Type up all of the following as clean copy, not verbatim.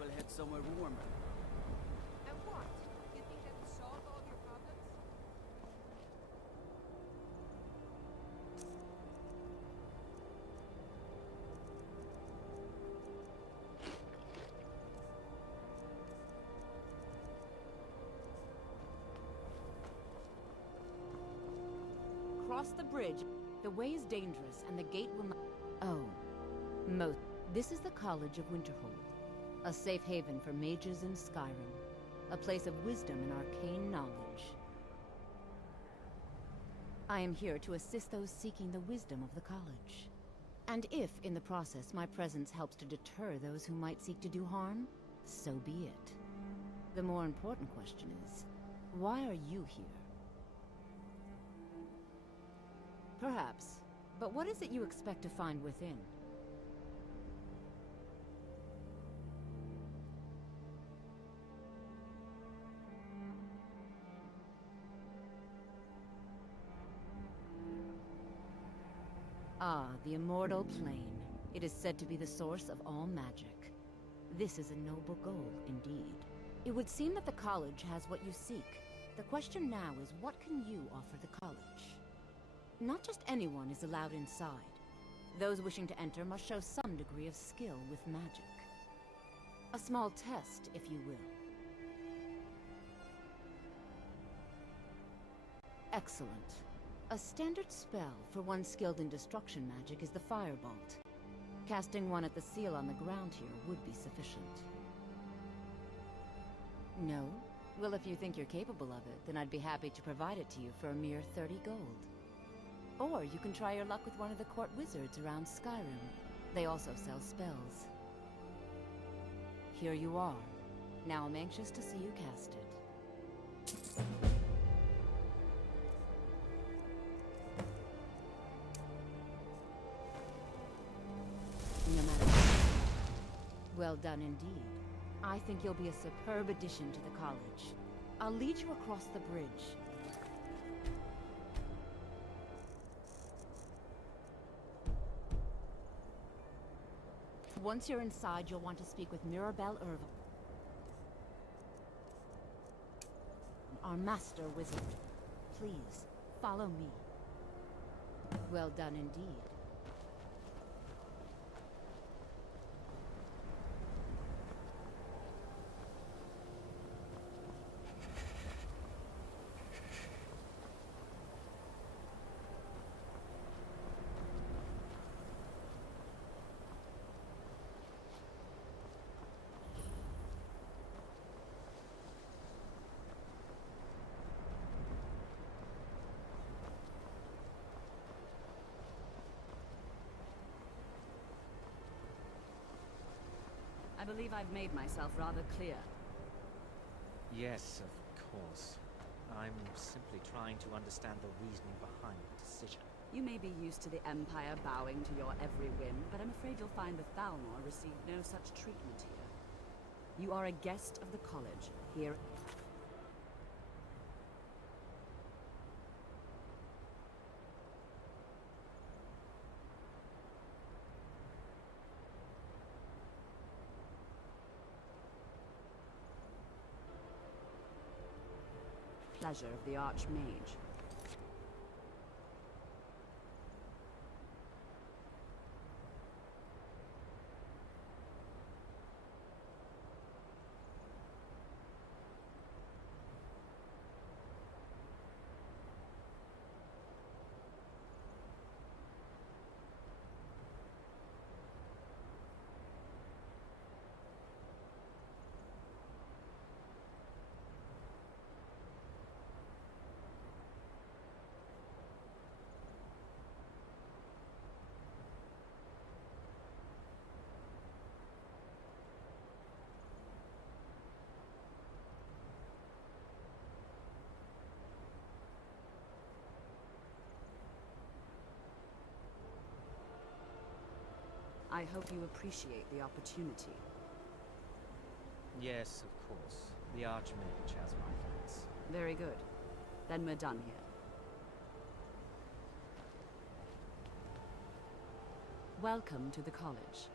well head somewhere warmer. And what? You think that will solve all your problems? Cross the bridge. The way is dangerous, and the gate will not... Oh. This is the College of Winterhold. A safe haven for mages in Skyrim. A place of wisdom and arcane knowledge. I am here to assist those seeking the wisdom of the college. And if, in the process, my presence helps to deter those who might seek to do harm, so be it. The more important question is, why are you here? Perhaps. But what is it you expect to find within? Ah, the immortal plane. It is said to be the source of all magic. This is a noble goal, indeed. It would seem that the college has what you seek. The question now is, what can you offer the college? Not just anyone is allowed inside. Those wishing to enter must show some degree of skill with magic. A small test, if you will. Excellent. A standard spell for one skilled in destruction magic is the Firebolt. Casting one at the seal on the ground here would be sufficient. No? Well, if you think you're capable of it, then I'd be happy to provide it to you for a mere 30 gold. Or you can try your luck with one of the court wizards around Skyrim. They also sell spells. Here you are. Now I'm anxious to see you cast it. No matter what. Well done indeed. I think you'll be a superb addition to the college. I'll lead you across the bridge. Once you're inside, you'll want to speak with Mirabelle Irvine, our master wizard. Please, follow me. Well done indeed. I believe I've made myself rather clear. Yes, of course. I'm simply trying to understand the reasoning behind the decision. You may be used to the Empire bowing to your every whim, but I'm afraid you'll find the Thalmor receive no such treatment here. You are a guest of the college, here... pleasure of the Archmage. I hope you appreciate the opportunity. Yes, of course. The Archmage has my thanks. Very good. Then we're done here. Welcome to the college.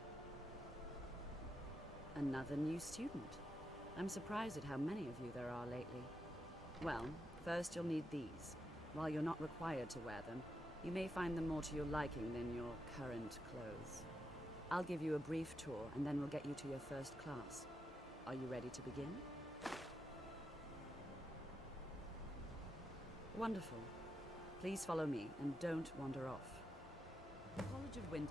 Another new student. I'm surprised at how many of you there are lately. Well, first you'll need these. While you're not required to wear them, you may find them more to your liking than your current clothes. I'll give you a brief tour, and then we'll get you to your first class. Are you ready to begin? Wonderful. Please follow me, and don't wander off. The College of Winterhold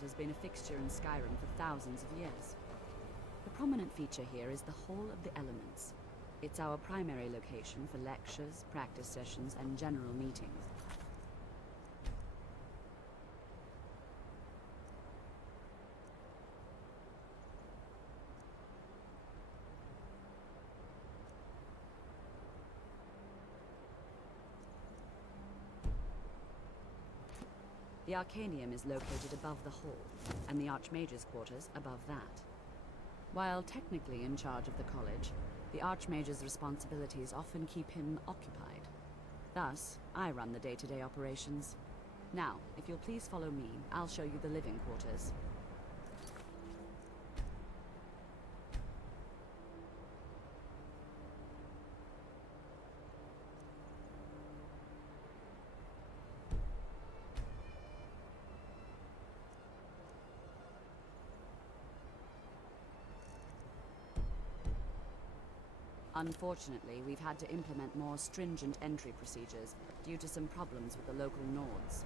has been a fixture in Skyrim for thousands of years. The prominent feature here is the Hall of the Elements. It's our primary location for lectures, practice sessions, and general meetings. The Arcanium is located above the hall, and the Archmage's quarters above that. While technically in charge of the college, the Archmage's responsibilities often keep him occupied. Thus, I run the day-to-day operations. Now, if you'll please follow me, I'll show you the living quarters. Unfortunately, we've had to implement more stringent entry procedures due to some problems with the local Nords.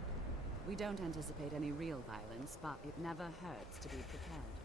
We don't anticipate any real violence, but it never hurts to be prepared.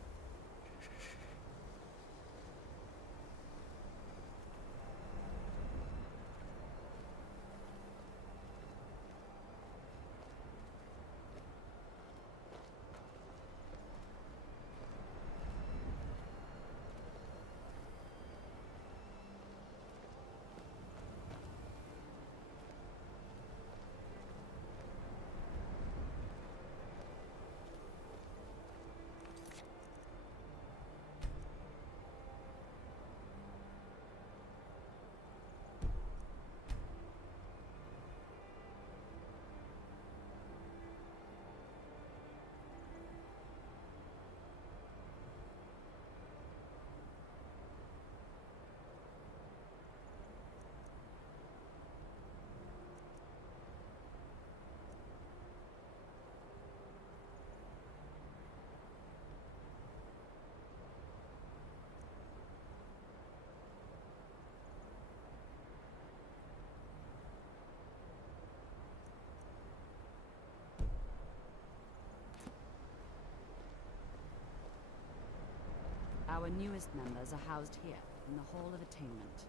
Our newest members are housed here, in the Hall of Attainment.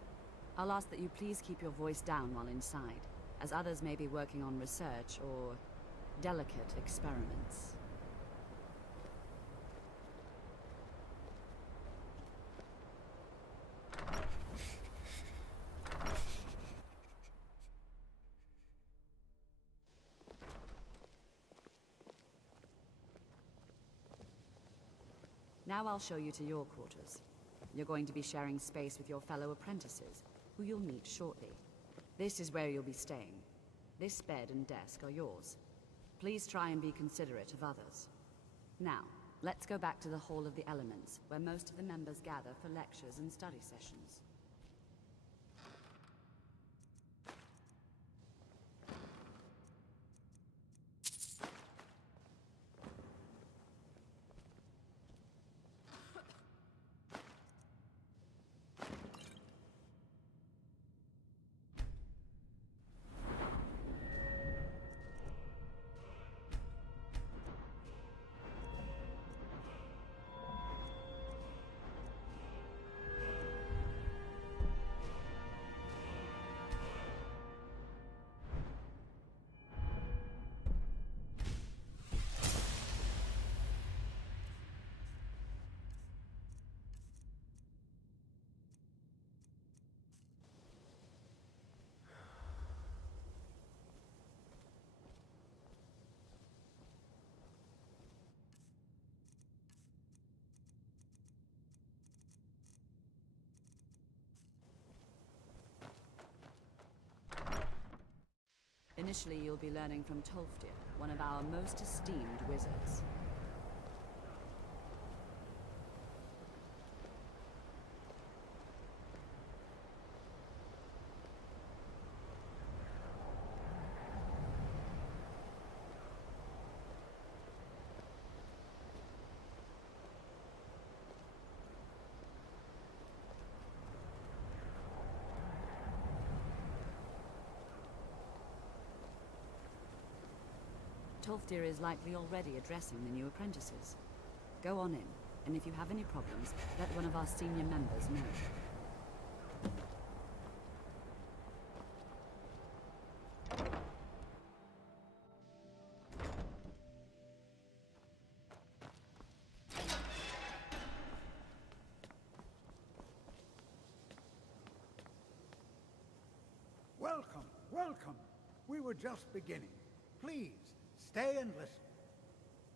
I'll ask that you please keep your voice down while inside, as others may be working on research or delicate experiments. Now I'll show you to your quarters. You're going to be sharing space with your fellow apprentices, who you'll meet shortly. This is where you'll be staying. This bed and desk are yours. Please try and be considerate of others. Now, let's go back to the Hall of the Elements, where most of the members gather for lectures and study sessions. Initially, you'll be learning from Tolfdir, one of our most esteemed wizards. Tolfdir is likely already addressing the new apprentices. Go on in, and if you have any problems, let one of our senior members know. Welcome, welcome. We were just beginning. Please, stay and listen.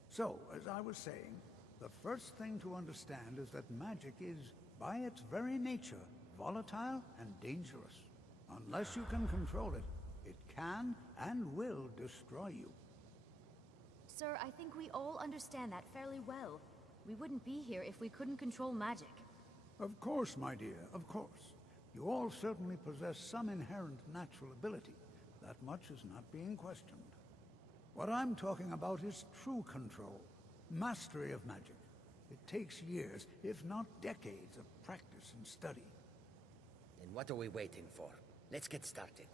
So, as I was saying, the first thing to understand is that magic is, by its very nature, volatile and dangerous. Unless you can control it, it can and will destroy you. Sir, I think we all understand that fairly well. We wouldn't be here if we couldn't control magic. Of course, my dear, of course. You all certainly possess some inherent natural ability. That much is not being questioned. What I'm talking about is true control, mastery of magic. It takes years, if not decades, of practice and study. Then what are we waiting for? Let's get started.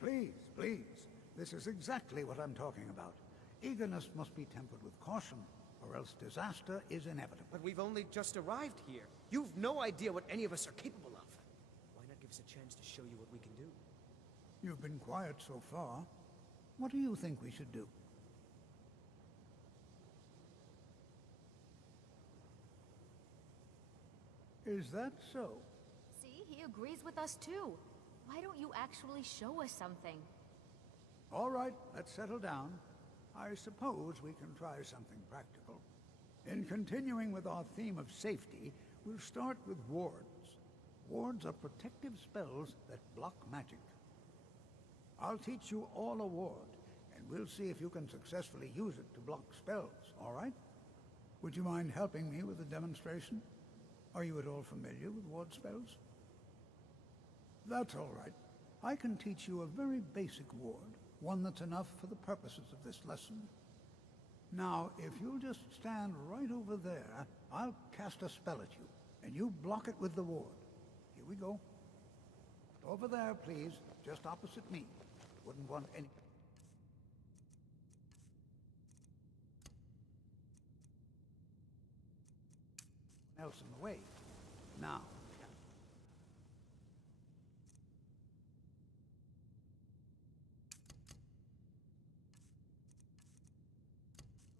Please, please. This is exactly what I'm talking about. Eagerness must be tempered with caution, or else disaster is inevitable. But we've only just arrived here. You've no idea what any of us are capable of. Why not give us a chance to show you what we can do? You've been quiet so far. What do you think we should do? Is that so? See, he agrees with us too. Why don't you actually show us something? All right, let's settle down. I suppose we can try something practical. In continuing with our theme of safety, we'll start with wards. Wards are protective spells that block magic. I'll teach you all a ward, and we'll see if you can successfully use it to block spells, all right? Would you mind helping me with the demonstration? Are you at all familiar with ward spells? That's all right. I can teach you a very basic ward, one that's enough for the purposes of this lesson. Now, if you'll just stand right over there, I'll cast a spell at you, and you block it with the ward. Here we go. Over there, please, just opposite me. Wouldn't want any... else in the way. Now.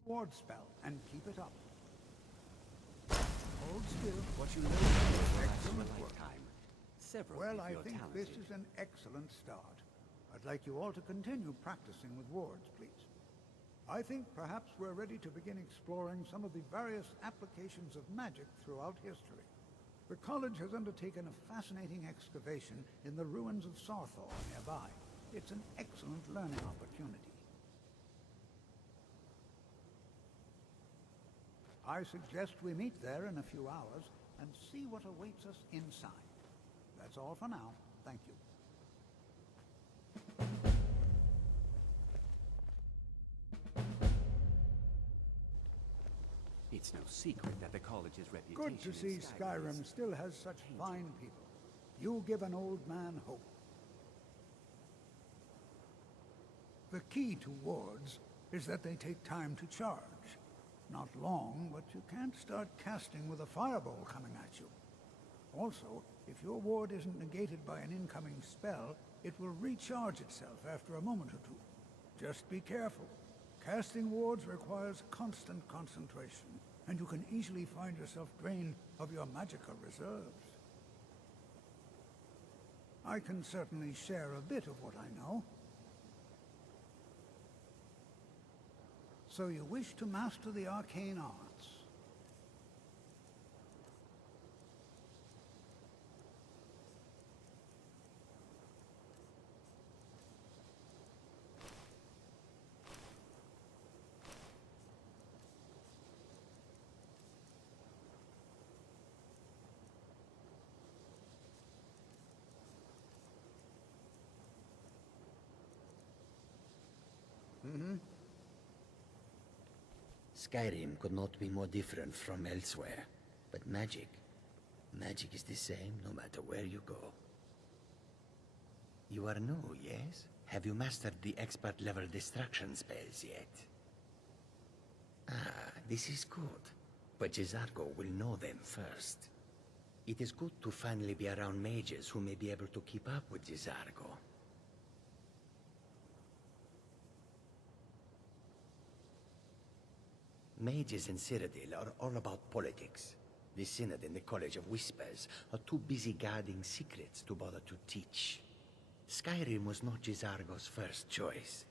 Ward spell, and keep it up. Hold still. What you learn will last you a Excellent work. lifetime. Several Well, if I you're think talented. this is an excellent start. I'd like you all to continue practicing with wards, please. I think perhaps we're ready to begin exploring some of the various applications of magic throughout history. The college has undertaken a fascinating excavation in the ruins of Sarthor nearby. It's an excellent learning opportunity. I suggest we meet there in a few hours and see what awaits us inside. That's all for now. Thank you. It's no secret that the college's reputation Good to in see Skyrim is still has such fine people. You give an old man hope. The key to wards is that they take time to charge. Not long, but you can't start casting with a fireball coming at you. Also, if your ward isn't negated by an incoming spell, it will recharge itself after a moment or two. Just be careful. Casting wards requires constant concentration, and you can easily find yourself drained of your magical reserves. I can certainly share a bit of what I know. So you wish to master the arcane arts? Skyrim could not be more different from elsewhere. But magic is the same no matter where you go. You are new, yes? Have you mastered the expert-level destruction spells yet? Ah, this is good. But Jizargo will know them first. It is good to finally be around mages who may be able to keep up with Jizargo. Mages in Cyrodiil are all about politics. The Synod and the College of Whispers are too busy guarding secrets to bother to teach. Skyrim was not Jizargo's first choice,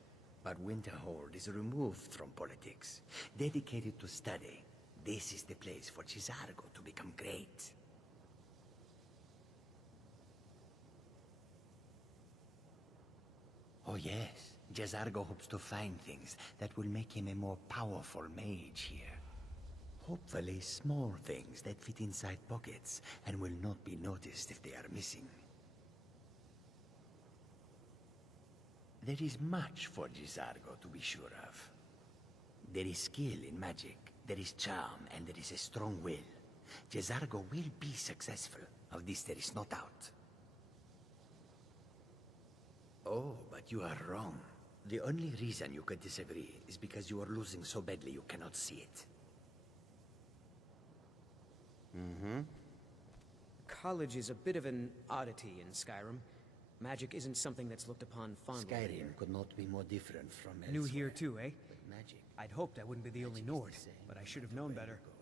but Winterhold is removed from politics, dedicated to study. This is the place for Jizargo to become great. Oh yes, Jizargo hopes to find things that will make him a more powerful mage here. Hopefully small things that fit inside pockets and will not be noticed if they are missing. There is much for Jizargo to be sure of. There is skill in magic, there is charm, and there is a strong will. Jizargo will be successful. Of this there is no doubt. Oh, but you are wrong. The only reason you could disagree is because you are losing so badly you cannot see it. College is a bit of an oddity in Skyrim. Magic isn't something that's looked upon fondly. Skyrim could not be more different from elsewhere. New here too, eh? But magic. I'd hoped I wouldn't be the only Nord, same but I should have no known matter better. where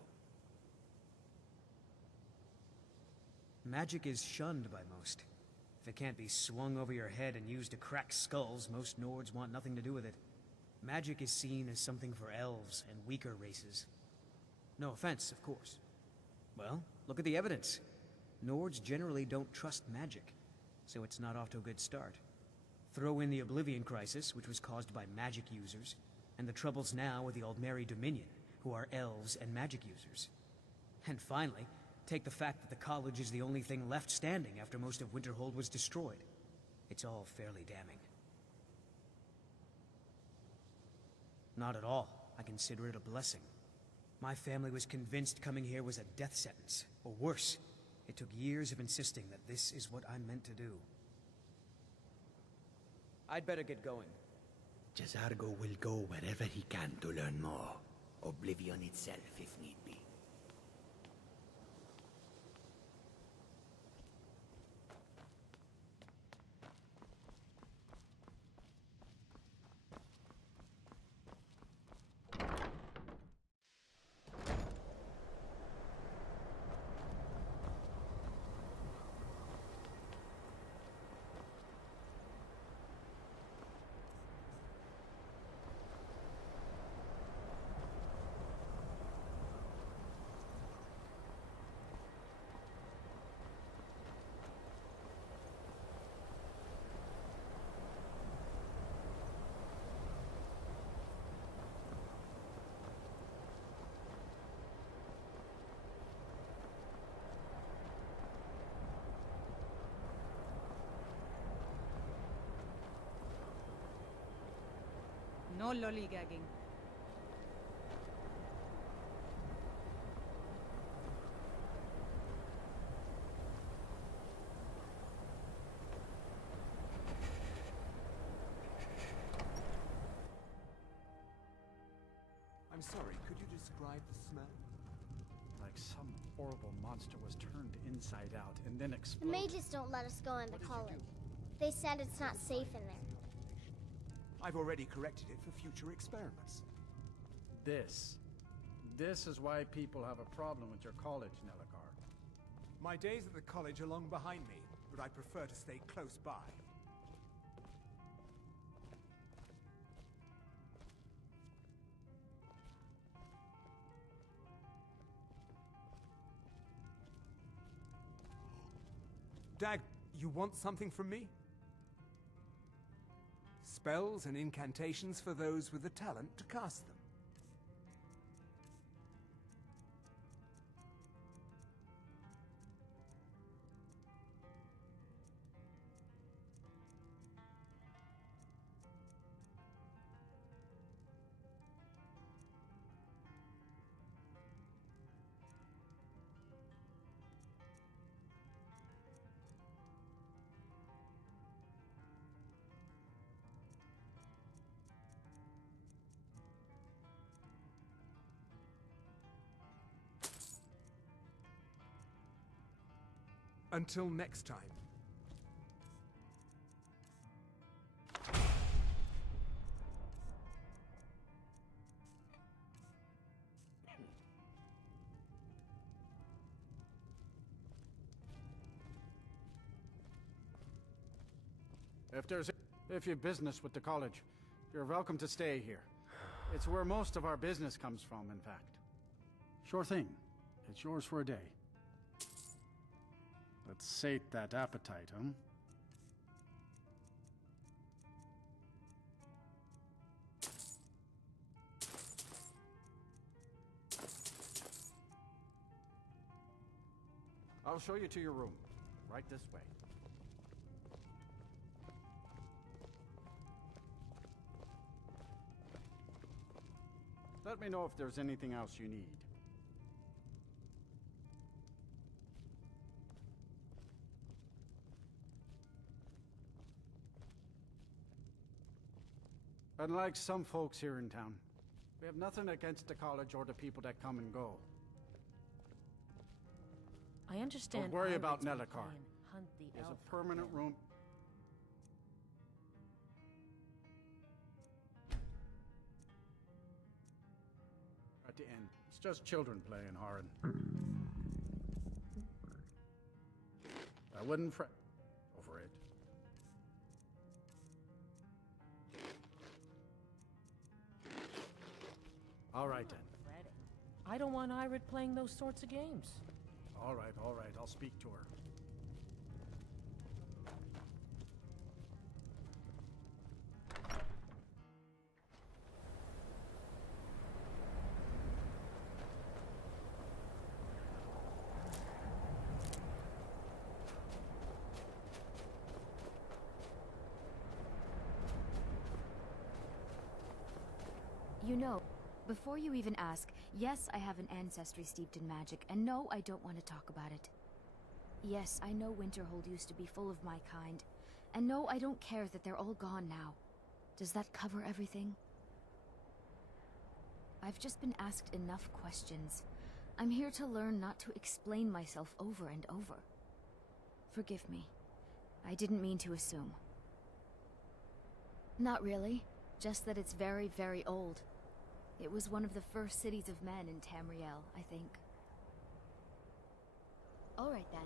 you Magic is shunned by most. If it can't be swung over your head and used to crack skulls, most Nords want nothing to do with it. Magic is seen as something for elves and weaker races. No offense, of course. Well, look at the evidence. Nords generally don't trust magic, so it's not off to a good start. Throw in the Oblivion Crisis, which was caused by magic users, and the troubles now with the Aldmeri Dominion, who are elves and magic users. And finally, take the fact that the college is the only thing left standing after most of Winterhold was destroyed. It's all fairly damning. Not at all. I consider it a blessing. My family was convinced coming here was a death sentence, or worse. It took years of insisting that this is what I'm meant to do. I'd better get going. Jizargo will go wherever he can to learn more. Oblivion itself, if need be. No lollygagging. I'm sorry, could you describe the smell? Like some horrible monster was turned inside out and then The exploded. mages don't let us go in the college. They said it's not safe in there. I've already corrected it for future experiments. This is why people have a problem with your college, Nelligar. My days at the college are long behind me, but I prefer to stay close by. Dag, you want something from me? Spells and incantations for those with the talent to cast them. Until next time. If you've business with the college, you're welcome to stay here. It's where most of our business comes from, in fact. Sure thing. It's yours for a day. Let's sate that appetite, huh? I'll show you to your room. Right this way. Let me know if there's anything else you need. Unlike some folks here in town, we have nothing against the college or the people that come and go. I understand. Don't worry about Ironwood's Nellikar. plan, hunt the There's elf a permanent again. room. At the end. It's just children playing, Haran. I wouldn't fret over it. All right then. I don't want Irid playing those sorts of games. All right. I'll speak to her. You know, before you even ask, yes, I have an ancestry steeped in magic, and no, I don't want to talk about it. Yes, I know Winterhold used to be full of my kind, and no, I don't care that they're all gone now. Does that cover everything? I've just been asked enough questions. I'm here to learn, not to explain myself over and over. Forgive me. I didn't mean to assume. Not really. Just that it's very, very old. It was one of the first cities of men in Tamriel, I think. All right then.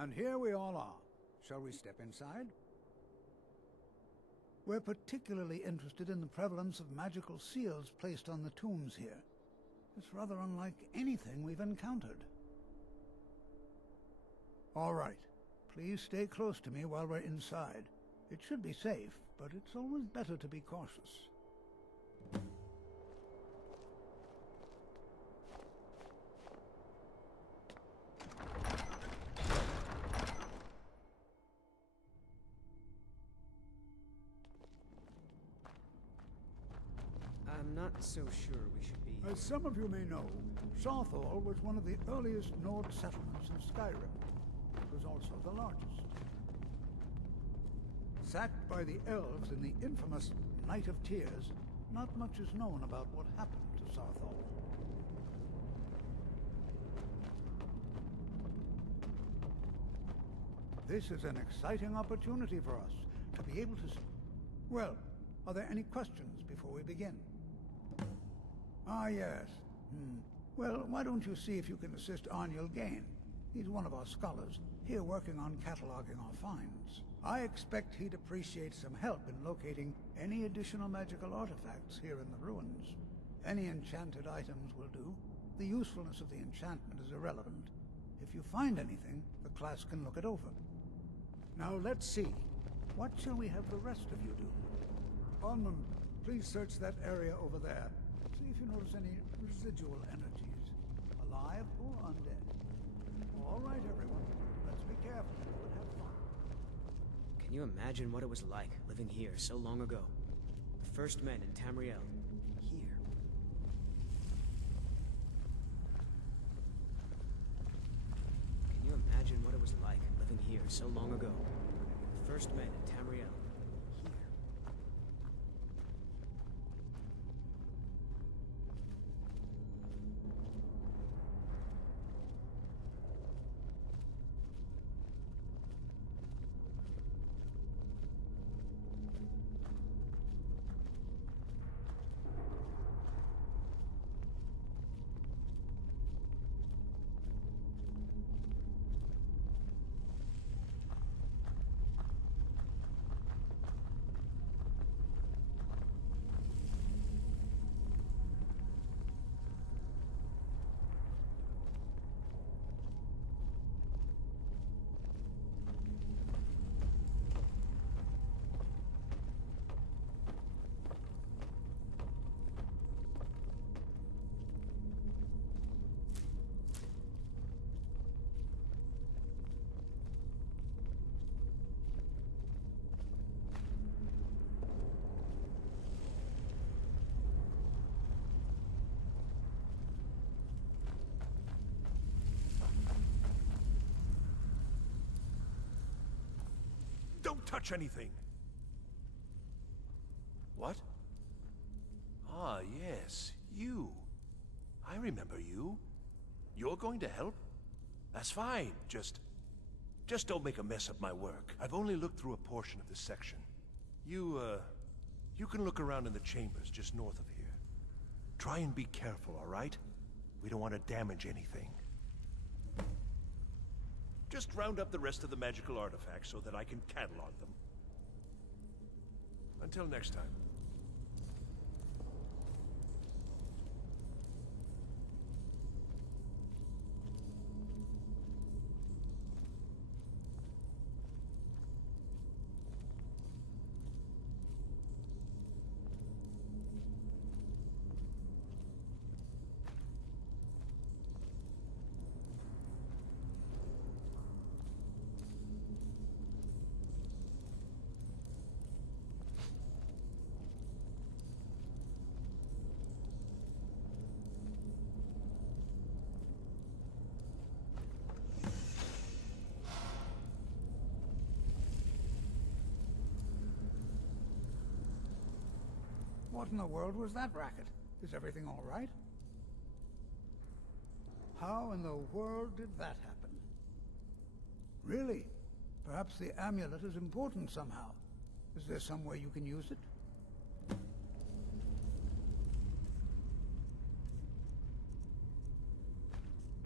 And here we all are. Shall we step inside? We're particularly interested in the prevalence of magical seals placed on the tombs here. It's rather unlike anything we've encountered. All right. Please stay close to me while we're inside. It should be safe, but it's always better to be cautious. so sure we should be here. As some of you may know, Sarthal was one of the earliest Nord settlements in Skyrim. It was also the largest. Sacked by the elves in the infamous Night of Tears, not much is known about what happened to Sarthal. This is an exciting opportunity for us to be able to... Well, are there any questions before we begin? Ah, yes. Well, why don't you see if you can assist Arniel Gain? He's one of our scholars, here working on cataloging our finds. I expect he'd appreciate some help in locating any additional magical artifacts here in the ruins. Any enchanted items will do. The usefulness of the enchantment is irrelevant. If you find anything, the class can look it over. Now let's see. What shall we have the rest of you do? Onmund, please search that area over there. See if you notice any residual energies, alive or undead. All right, everyone. Let's be careful and have fun. Can you imagine what it was like living here so long ago? The first men in Tamriel. Here. Can you imagine what it was like living here so long ago? The first men in Tamriel. Here. Don't touch anything! What? Ah, yes, you. I remember you. You're going to help? That's fine, just don't make a mess of my work. I've only looked through a portion of this section. You can look around in the chambers just north of here. Try and be careful, all right? We don't want to damage anything. Just round up the rest of the magical artifacts so that I can catalog them. Until next time. What in the world was that racket? Is everything all right? How in the world did that happen? Really? Perhaps the amulet is important somehow. Is there some way you can use it?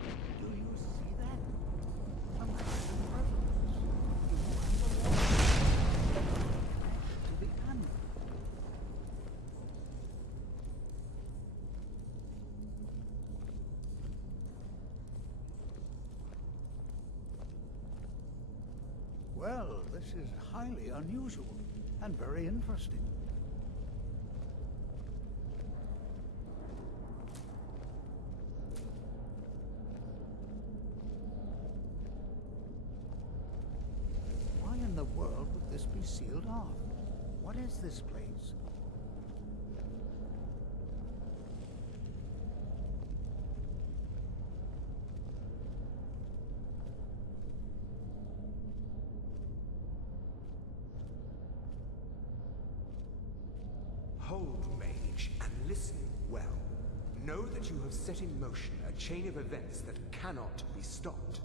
Do you see that? Some kind of resonance. To the amulet. Well, this is highly unusual and very interesting. Why in the world would this be sealed off? What is this place? Behold, mage, and listen well. Know that you have set in motion a chain of events that cannot be stopped.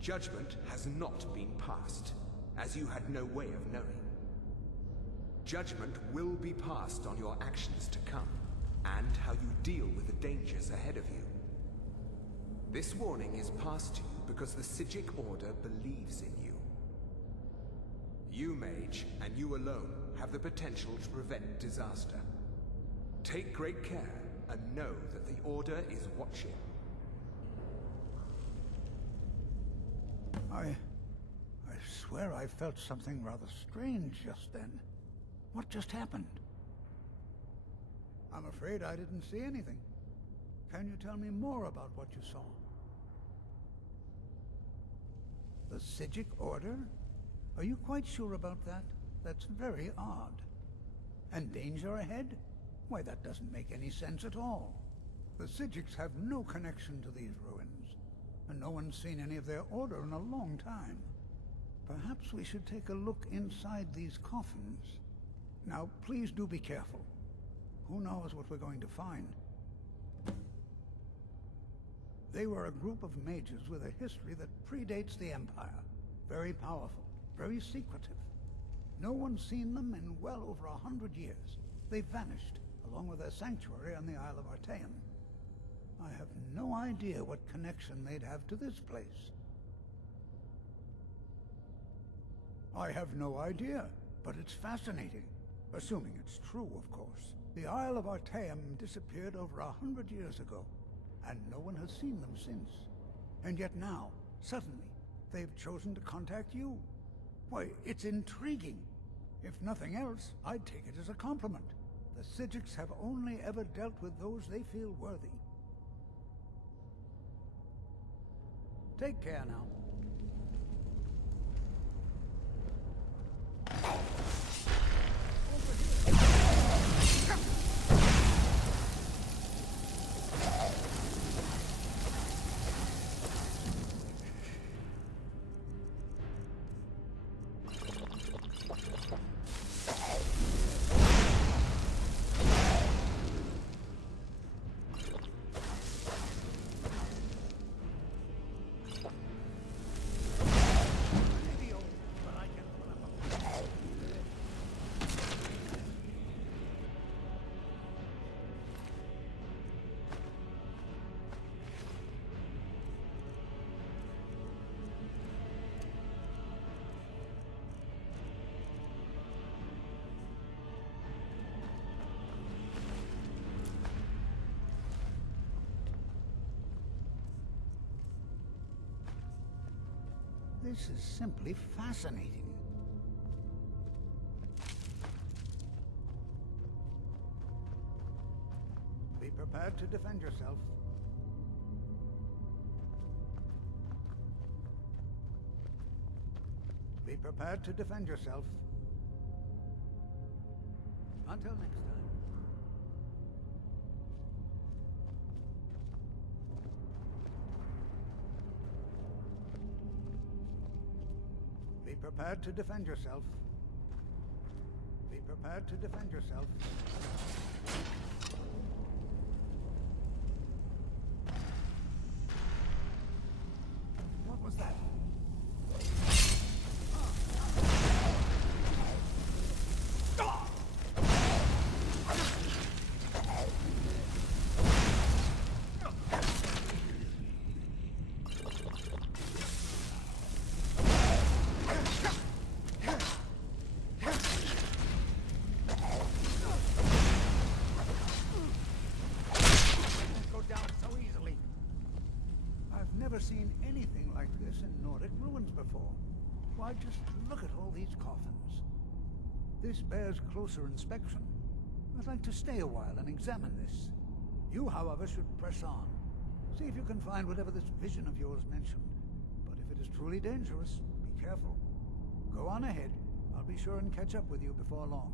Judgment has not been passed, as you had no way of knowing. Judgment will be passed on your actions to come, and how you deal with the dangers ahead of you. This warning is passed to you because the Psijic Order believes in you. You, mage, and you alone, have the potential to prevent disaster. Take great care, and know that the Order is watching. I swear I felt something rather strange just then. What just happened? I'm afraid I didn't see anything. Can you tell me more about what you saw? The Psijic Order? Are you quite sure about that? That's very odd. And danger ahead? Why, that doesn't make any sense at all. The Psijics have no connection to these ruins, and no one's seen any of their order in a long time. Perhaps we should take a look inside these coffins. Now, please do be careful. Who knows what we're going to find? They were a group of mages with a history that predates the Empire. Very powerful, very secretive. No one's seen them in well over 100 years. They vanished, along with their sanctuary on the Isle of Arcanium. I have no idea what connection they'd have to this place. I have no idea, but it's fascinating. Assuming it's true, of course. The Isle of Arcanium disappeared over 100 years ago, and no one has seen them since. And yet now, suddenly, they've chosen to contact you. Why, it's intriguing. If nothing else, I'd take it as a compliment. The Psijics have only ever dealt with those they feel worthy. Take care now. This is simply fascinating. Be prepared to defend yourself. Be prepared to defend yourself. Until next time. Be prepared to defend yourself. Be prepared to defend yourself. What was that? Seen anything like this in Nordic ruins before. Why, just look at all these coffins. This bears closer inspection. I'd like to stay a while and examine this. You, however, should press on. See if you can find whatever this vision of yours mentioned. But if it is truly dangerous, be careful. Go on ahead. I'll be sure and catch up with you before long.